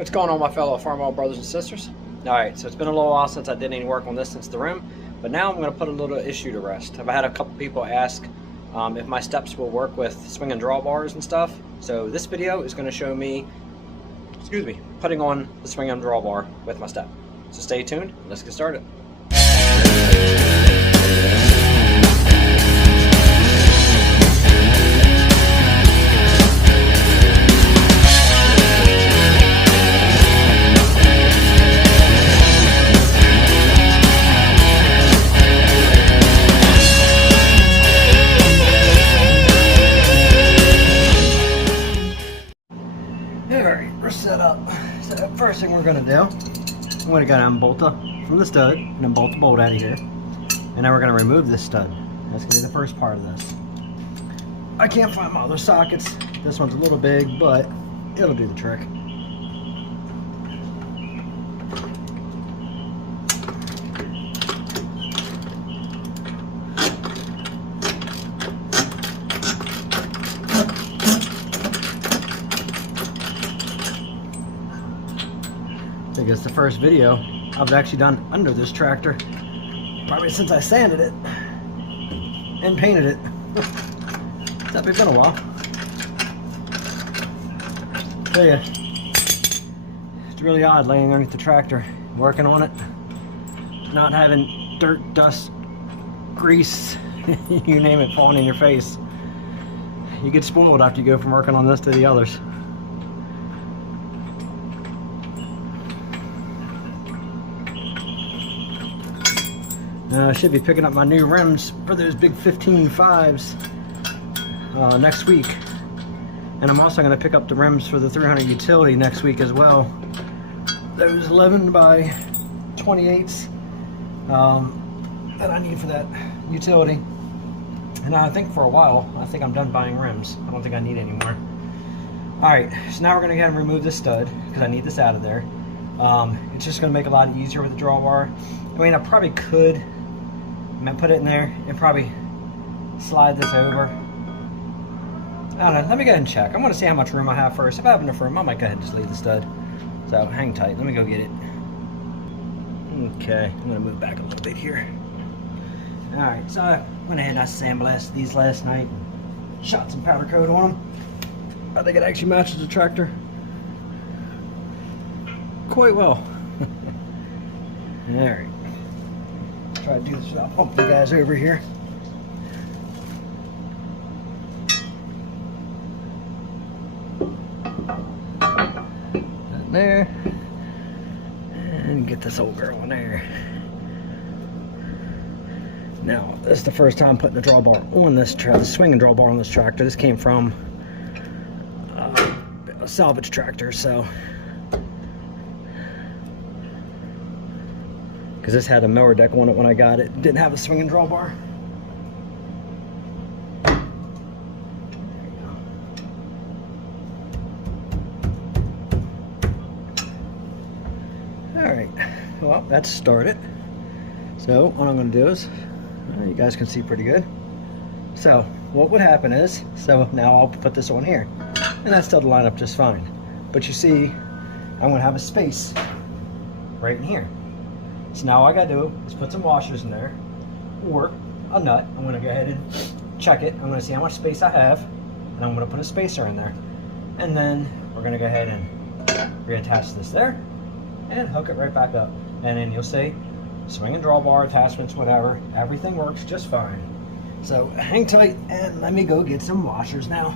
What's going on, my fellow Farmall brothers and sisters? Alright, so it's been a little while since I did any work on this since the rim, but now I'm going to put a little issue to rest. I've had a couple people ask if my steps will work with swing and drawbars and stuff. So this video is going to show me, putting on the swing and drawbar with my step. So stay tuned, let's get started. Alright, we're set up. So the first thing we're going to do, I'm going to go down and bolt from the stud and then bolt the bolt out of here. And then we're going to remove this stud. That's going to be the first part of this. I can't find my other sockets. This one's a little big, but it'll do the trick. I think it's the first video I've actually done under this tractor, probably since I sanded it and painted it. It's been a while. Tell you, it's really odd laying underneath the tractor, working on it, not having dirt, dust, grease, you name it, falling in your face. You get spoiled after you go from working on this to the others. I should be picking up my new rims for those big 15.5s next week. And I'm also going to pick up the rims for the 300 utility next week as well. Those 11 by 28s that I need for that utility. And I think for a while, I think I'm done buying rims. I don't think I need any more. Alright, so now we're going to go ahead and remove this stud because I need this out of there. It's just going to make it a lot easier with the drawbar. I mean, I probably could put it in there and probably slide this over. I don't know, let me go ahead and check. I'm going to see how much room I have first. If I have enough room, I might go ahead and just leave the stud. So hang tight, let me go get it. Okay, I'm going to move back a little bit here. Alright, so I went ahead and I sandblasted these last night. Shot some powder coat on them. I think it actually matches the tractor quite well. Alright. Try to do this without pumping the guys over here. That there. And get this old girl in there. Now, this is the first time putting the drawbar on this tractor, the swing and drawbar on this tractor. This came from a salvage tractor, so. Because this had a mower deck on it when I got it. Didn't have a swing and drawbar. Alright, well, that's started. So what I'm going to do is, you guys can see pretty good. So what would happen is, so now I'll put this on here. And that's still to line up just fine. But you see, I'm going to have a space right in here. So now all I gotta do is put some washers in there, or a nut. I'm gonna go ahead and check it. I'm gonna see how much space I have, and I'm gonna put a spacer in there. And then we're gonna go ahead and reattach this there, and hook it right back up. And then you'll see, swing and drawbar, attachments, whatever, everything works just fine. So hang tight, and let me go get some washers now.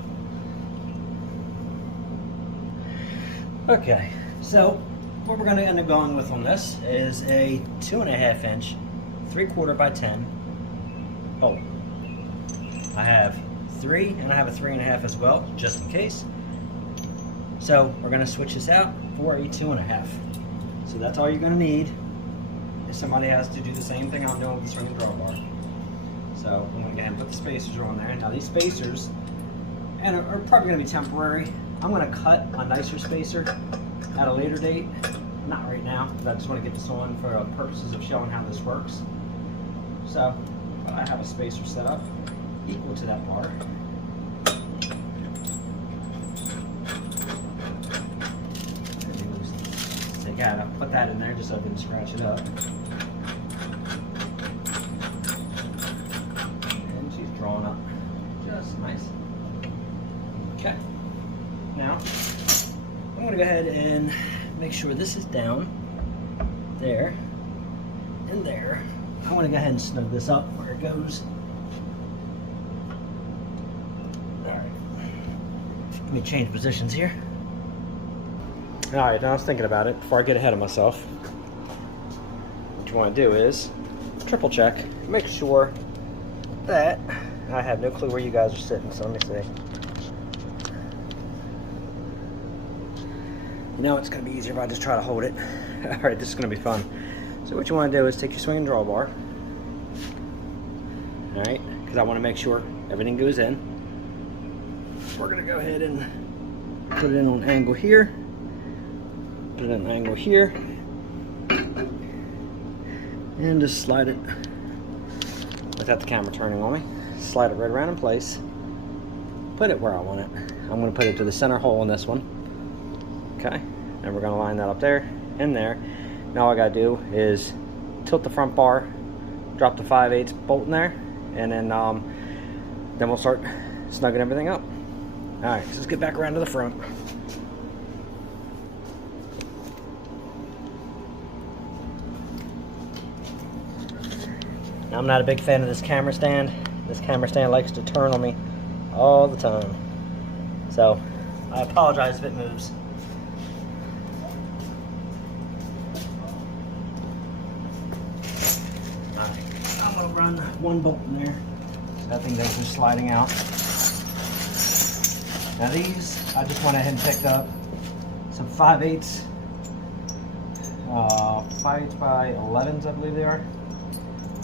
Okay, so what we're going to end up going with on this is a 2.5 inch 3/4 by 10 hole. I have 3 and I have a 3.5 as well, just in case. So we're going to switch this out for a 2.5. So that's all you're going to need. If somebody has to do the same thing I'm doing with the swing and drawbar. So I'm going to go ahead and put the spacers on there. Now these spacers are probably going to be temporary. I'm going to cut a nicer spacer at a later date, not right now, because I just want to get this on for purposes of showing how this works. So I have a spacer set up equal to that bar. Let me loosen gotta put that in there just so I can scratch it up. And she's drawn up just nice. Okay. Now, I'm gonna go ahead and make sure this is down there and there. I want to go ahead and snug this up where it goes. Alright. Let me change positions here. Alright, now I was thinking about it before I get ahead of myself. What you want to do is triple check, make sure that I have no clue where you guys are sitting, so let me see. You know, it's going to be easier if I just try to hold it. Alright, this is going to be fun. So what you want to do is take your swinging drawbar. Alright, because I want to make sure everything goes in. We're going to go ahead and put it in on an angle here. Put it in an angle here. And just slide it without the camera turning on me. Slide it right around in place. Put it where I want it. I'm going to put it to the center hole in this one. Okay, and we're going to line that up there and there. Now all I got to do is tilt the front bar, drop the 5/8 bolt in there, and then we'll start snugging everything up. Alright, so let's get back around to the front. Now, I'm not a big fan of this camera stand. This camera stand likes to turn on me all the time. So, I apologize if it moves. Alright, I'm going to run one bolt in there. That thing goes just sliding out. Now these, I just went ahead and picked up some 5/8 5/8 by 11s, I believe they are.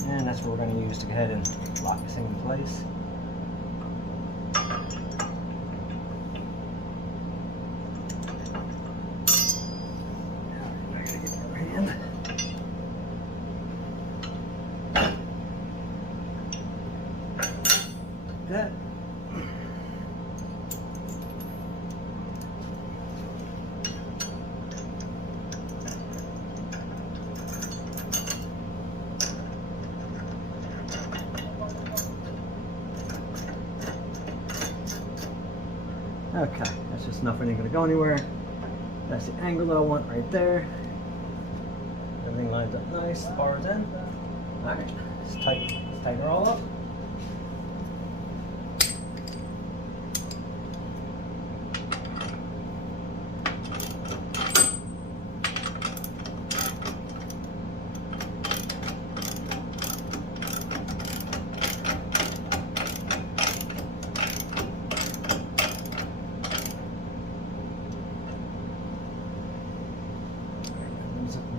And that's what we're going to use to go ahead and lock this thing in place. I gotta get my hand. That. Okay, that's just enough. It ain't gonna go anywhere. That's the angle that I want right there. Everything lines up nice. The bar is in. All right, let's tighten her all up.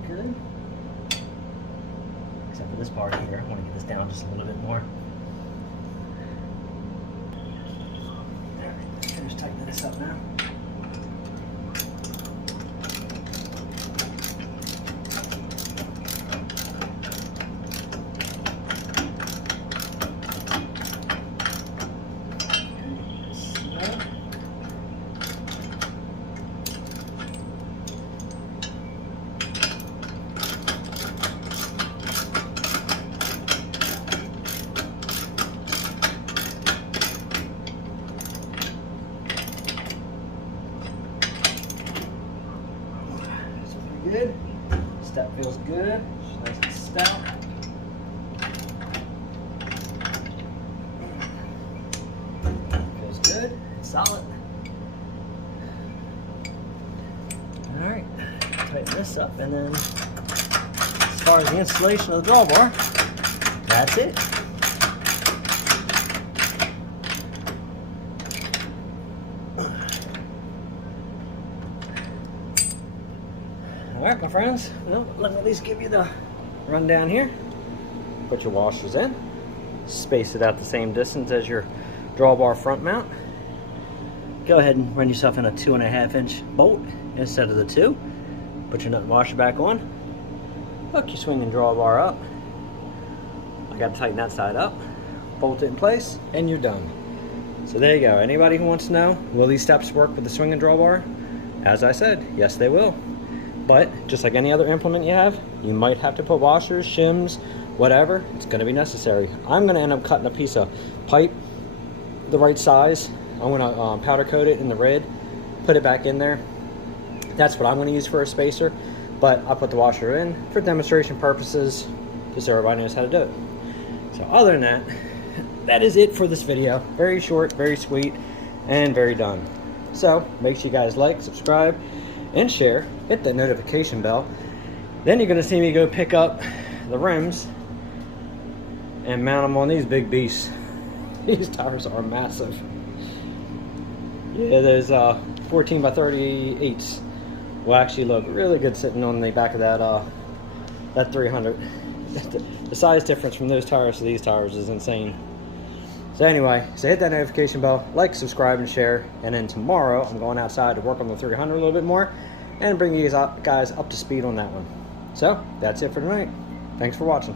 Good. Except for this part here, I want to get this down just a little bit more. Alright, let's finish tightening this up now. Good. Step feels good. Nice and stout. Feels good. Solid. Alright. Tighten this up, and then as far as the installation of the drawbar, that's it. Alright, my friends, well, let me at least give you the rundown here. Put your washers in. Space it out the same distance as your drawbar front mount. Go ahead and run yourself in a 2.5-inch bolt instead of the 2. Put your nut and washer back on. Hook your swinging drawbar up. I got to tighten that side up. Bolt it in place, and you're done. So there you go. Anybody who wants to know, will these steps work with the swinging drawbar? As I said, yes they will. But just like any other implement you have, you might have to put washers, shims, whatever. It's going to be necessary. I'm going to end up cutting a piece of pipe the right size. I'm going to powder coat it in the red, put it back in there. That's what I'm going to use for a spacer, but I'll put the washer in for demonstration purposes, just so everybody knows how to do it. So other than that, that is it for this video. Very short, very sweet, and very done. So make sure you guys like, subscribe, and share. Hit that notification bell. Then you're going to see me go pick up the rims and mount them on these big beasts. These tires are massive. Yeah, there's 14 by 38s will actually look really good sitting on the back of that 300. The size difference from those tires to these tires is insane. So anyway, so hit that notification bell, like, subscribe, and share. And then tomorrow I'm going outside to work on the 300 a little bit more and bring you guys up to speed on that one. So that's it for tonight. Thanks for watching.